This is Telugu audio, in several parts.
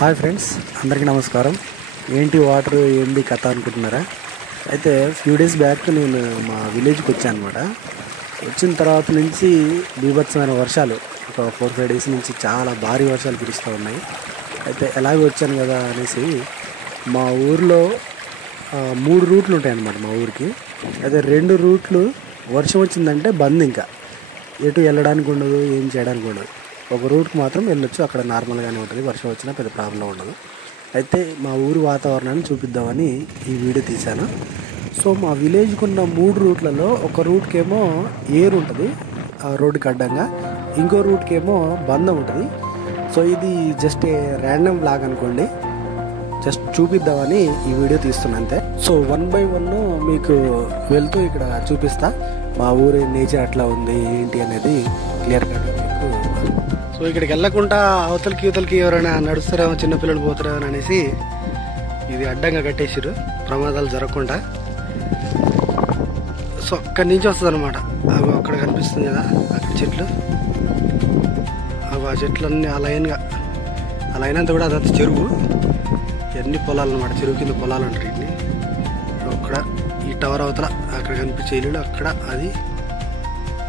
హాయ్ ఫ్రెండ్స్, అందరికీ నమస్కారం. ఏంటి వాటర్ ఏంది కథ అనుకుంటున్నారా? అయితే ఫ్యూ డేస్ బ్యాక్ నేను మా విలేజ్కి వచ్చాను అనమాట. వచ్చిన తర్వాత నుంచి బీభత్సమైన వర్షాలు, ఒక 4-5 డేస్ నుంచి చాలా భారీ వర్షాలు కురుస్తూ ఉన్నాయి. అయితే ఎలాగో వచ్చాను కదా అనేసి మా ఊరిలో 3 రూట్లు ఉంటాయన్నమాట మా ఊరికి. అయితే 2 రూట్లు వర్షం వచ్చిందంటే బంద్, ఇంకా ఎటు వెళ్ళడానికి ఉండదు, ఏం చేయడానికి ఉండదు. ఒక రూట్కి మాత్రం వెళ్ళొచ్చు, అక్కడ నార్మల్గానే ఉంటుంది, వర్షం వచ్చినా పెద్ద ప్రాబ్లం ఉండదు. అయితే మా ఊరు వాతావరణాన్ని చూపిద్దామని ఈ వీడియో తీశాను. సో మా విలేజ్కి ఉన్న 3 రూట్లలో ఒక రూట్కి ఏమో ఏరు ఉంటుంది ఆ రోడ్డుకి అడ్డంగా, ఇంకో రూట్కి ఏమో బంధం ఉంటుంది. సో ఇది జస్ట్ ర్యాండమ్ బ్లాగ్ అనుకోండి, జస్ట్ చూపిద్దామని ఈ వీడియో తీస్తున్నా అంతే. సో 1 by 1 మీకు వెళ్తూ ఇక్కడ చూపిస్తా, మా ఊరి నేచర్ ఎట్లా ఉంది ఏంటి అనేది క్లియర్గా మీకు. సో ఇక్కడికి వెళ్ళకుండా అవతలకి యువతలకి ఎవరైనా నడుస్తారేమో, చిన్నపిల్లలు పోతారేమో అనేసి ఇది అడ్డంగా కట్టేసారు ప్రమాదాలు జరగకుండా. సో అక్కడి నుంచి వస్తుంది అనమాట. అవి అక్కడ కనిపిస్తుంది కదా అక్కడ చెట్లు, అవి ఆ చెట్లన్నీ ఆ లైన్ అంతా కూడా అదంతా చెరువు, ఎన్ని పొలాలు అనమాట, చెరువు కింద పొలాలు అంటారు ఇన్ని. అక్కడ ఈ టవర్ అవతల అక్కడ కనిపించే ఇల్లు, అక్కడ అది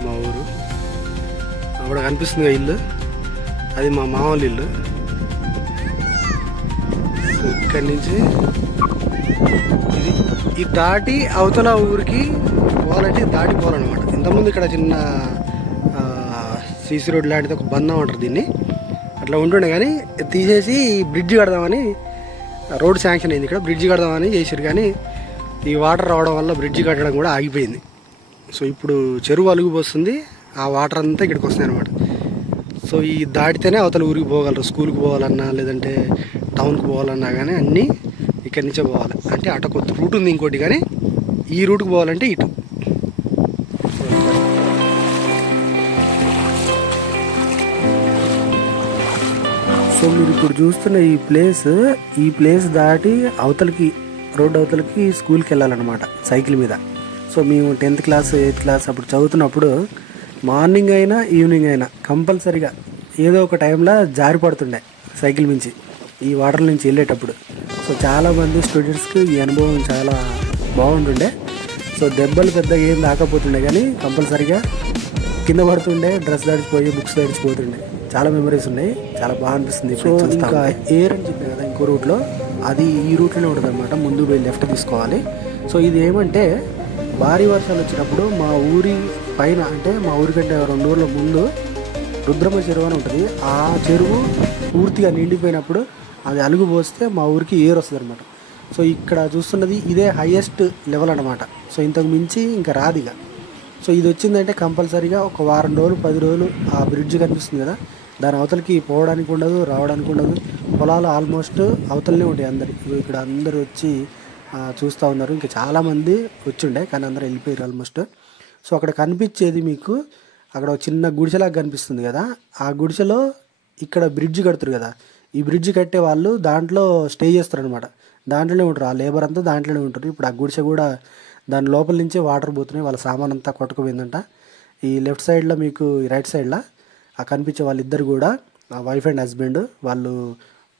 మా ఊరు. అక్కడ కనిపిస్తుంది ఇల్లు, అది మా మామూలు ఇల్లు. ఇక్కడి నుంచి ఇది దాటి అవతల ఊరికి పోవాలంటే దాటి పోవాలన్నమాట. ఇంతకుముందు ఇక్కడ చిన్న సీసీ రోడ్ లాంటిది ఒక బంధం అంటారు దీన్ని, అట్లా ఉంటుండే, కానీ తీసేసి బ్రిడ్జ్ కడదామని, రోడ్ శాంక్షన్ అయింది, ఇక్కడ బ్రిడ్జ్ కడదామని చేసారు. కానీ ఈ వాటర్ రావడం వల్ల బ్రిడ్జ్ కట్టడం కూడా ఆగిపోయింది. సో ఇప్పుడు చెరువు అలుగుపోస్తుంది, ఆ వాటర్ అంతా ఇక్కడికి వస్తాయి అనమాట. సో ఈ దాటితేనే అవతల ఊరికి పోగలరు, స్కూల్కి పోవాలన్నా లేదంటే టౌన్కి పోవాలన్నా కానీ అన్నీ ఇక్కడి నుంచే పోవాలి. అంటే అటు కొత్త రూట్ ఉంది ఇంకోటి, కానీ ఈ రూట్కి పోవాలంటే ఇటు. సో మీరు ఇప్పుడు చూస్తున్న ఈ ప్లేస్ దాటి అవతలకి, రోడ్డు అవతలకి స్కూల్కి వెళ్ళాలన్నమాట సైకిల్ మీద. సో మేము 10th క్లాస్ 8th క్లాస్ అప్పుడు చదువుతున్నప్పుడు మార్నింగ్ అయినా ఈవినింగ్ అయినా కంపల్సరీగా ఏదో ఒక టైంలో జారి పడుతుండే సైకిల్ మించి ఈ వాటర్ నుంచి వెళ్ళేటప్పుడు. సో చాలామంది స్టూడెంట్స్కి ఈ అనుభవం చాలా బాగుంటుండే. సో దెబ్బలు పెద్దగా ఏం దాకపోతుండే, కానీ కంపల్సరీగా కింద పడుతుండే, డ్రెస్ తడిచిపోయి బుక్స్ తడిచిపోతుండే. చాలా మెమరీస్ ఉన్నాయి, చాలా బాగా అనిపిస్తుంది. సో ఇంకా ఎయిర్ అని చెప్పాను కదా ఇంకో రూట్లో, అది ఈ రూట్లోనే ఉంటుంది అనమాట. ముందు పోయి లెఫ్ట్ తీసుకోవాలి. సో ఇది ఏమంటే భారీ వర్షాలు వచ్చినప్పుడు మా ఊరి పైన, అంటే మా ఊరి కంటే 2 ఊర్ల ముందు రుద్రమ్మ చెరువు అని ఉంటుంది. ఆ చెరువు పూర్తిగా నిండిపోయినప్పుడు అది అలుగు పోస్తే మా ఊరికి ఏరు వస్తుంది అనమాట. సో ఇక్కడ చూస్తున్నది ఇదే హైయెస్ట్ లెవెల్ అనమాట. సో ఇంతకు మించి ఇంకా రాదిగా. సో ఇది వచ్చిందంటే కంపల్సరీగా ఒక వారం రోజులు 10 రోజులు ఆ బ్రిడ్జ్ కనిపిస్తుంది కదా, దాని అవతలకి పోవడానికి ఉండదు, రావడానికి ఉండదు. పొలాలు ఆల్మోస్ట్ అవతలనే ఉంటాయి అందరి. ఇక్కడ అందరూ వచ్చి చూస్తూ ఉన్నారు. ఇంకా చాలామంది వచ్చిండే, కానీ అందరూ వెళ్ళిపోయారు ఆల్మోస్ట్. సో అక్కడ కనిపించేది మీకు, అక్కడ ఒక చిన్న గుడిసెలాగా కనిపిస్తుంది కదా, ఆ గుడిసెలో ఇక్కడ బ్రిడ్జ్ కడుతారు కదా, ఈ బ్రిడ్జ్ కట్టే వాళ్ళు దాంట్లో స్టే చేస్తారు అనమాట. దాంట్లోనే ఉంటారు, ఆ లేబర్ అంతా దాంట్లోనే ఉంటారు. ఇప్పుడు ఆ గుడిసె కూడా దాని లోపల నుంచే వాటర్ పోతున్నాయి, వాళ్ళ సామాన్ అంతా కొట్టుకుపోయిందంట. ఈ లెఫ్ట్ సైడ్లో మీకు, రైట్ సైడ్లో ఆ కనిపించే వాళ్ళిద్దరు కూడా వైఫ్ అండ్ హస్బెండ్, వాళ్ళు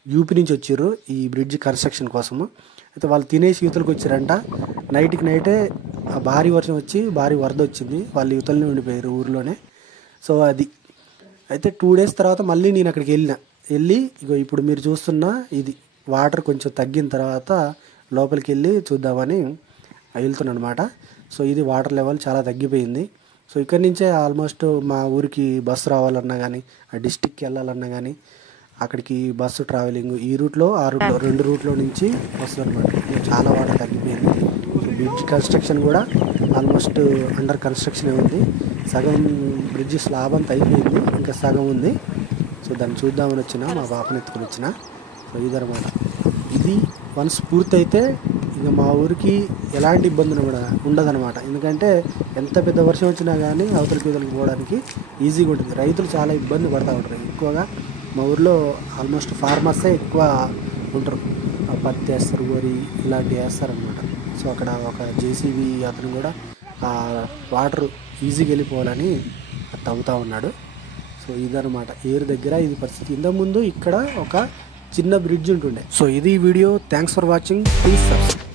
యూపీ నుంచి వచ్చారు ఈ బ్రిడ్జ్ కన్స్ట్రక్షన్ కోసము. అయితే వాళ్ళు తినేసి యువతలకు వచ్చారంట. నైట్కి నైటే భారీ వర్షం వచ్చి భారీ వరద వచ్చింది, వాళ్ళు యువతలనే ఉండిపోయారు ఊరిలోనే. సో అది అయితే 2 డేస్ తర్వాత మళ్ళీ నేను అక్కడికి వెళ్ళి ఇగో ఇప్పుడు మీరు చూస్తున్న ఇది వాటర్ కొంచెం తగ్గిన తర్వాత లోపలికి వెళ్ళి చూద్దామని వెళ్తున్నాను అనమాట. సో ఇది వాటర్ లెవెల్ చాలా తగ్గిపోయింది. సో ఇక్కడి నుంచే ఆల్మోస్ట్ మా ఊరికి బస్సు రావాలన్నా కానీ, ఆ డిస్టిక్కి వెళ్ళాలన్నా కానీ అక్కడికి బస్సు ట్రావెలింగ్ ఈ రూట్లో, ఆ రూట్లో 2 రూట్లో నుంచి వస్తుంది అనమాట. చాలా వాటర్ తగ్గిపోయింది. బ్రిడ్జ్ కన్స్ట్రక్షన్ కూడా ఆల్మోస్ట్ అండర్ కన్స్ట్రక్షన్ ఉంది. సగం బ్రిడ్జ్ స్లాబ్ అంతా అయిపోయింది, ఇంకా సగం ఉంది. సో దాన్ని చూద్దామని వచ్చిన, మా బాపని ఎత్తుకుని వచ్చిన. సో ఇదనమాట. ఇది వన్స్ పూర్తయితే ఇక మా ఊరికి ఎలాంటి ఇబ్బందులు కూడా ఉండదన్నమాట. ఎందుకంటే ఎంత పెద్ద వర్షం వచ్చినా కానీ అవతలికి పోవడానికి ఈజీగా ఉంటుంది. రైతులు చాలా ఇబ్బంది పడుతూ ఉంటారు. ఎక్కువగా మా ఊర్లో ఆల్మోస్ట్ ఫార్మర్సే ఎక్కువ ఉంటారు, పత్తి వేస్తారు, వరి ఇలాంటివి వేస్తారనమాట. సో అక్కడ ఒక జేసీబీ అతను కూడా ఆ వాటర్ ఈజీగా వెళ్ళిపోవాలని తవ్వుతూ ఉన్నాడు. సో ఇదనమాట ఏరు దగ్గర ఇది పరిస్థితి. ఇంతకుముందు ఇక్కడ ఒక చిన్న బ్రిడ్జ్ ఉంటుండే. సో ఇది ఈ video. Thanks for watching. Please subscribe.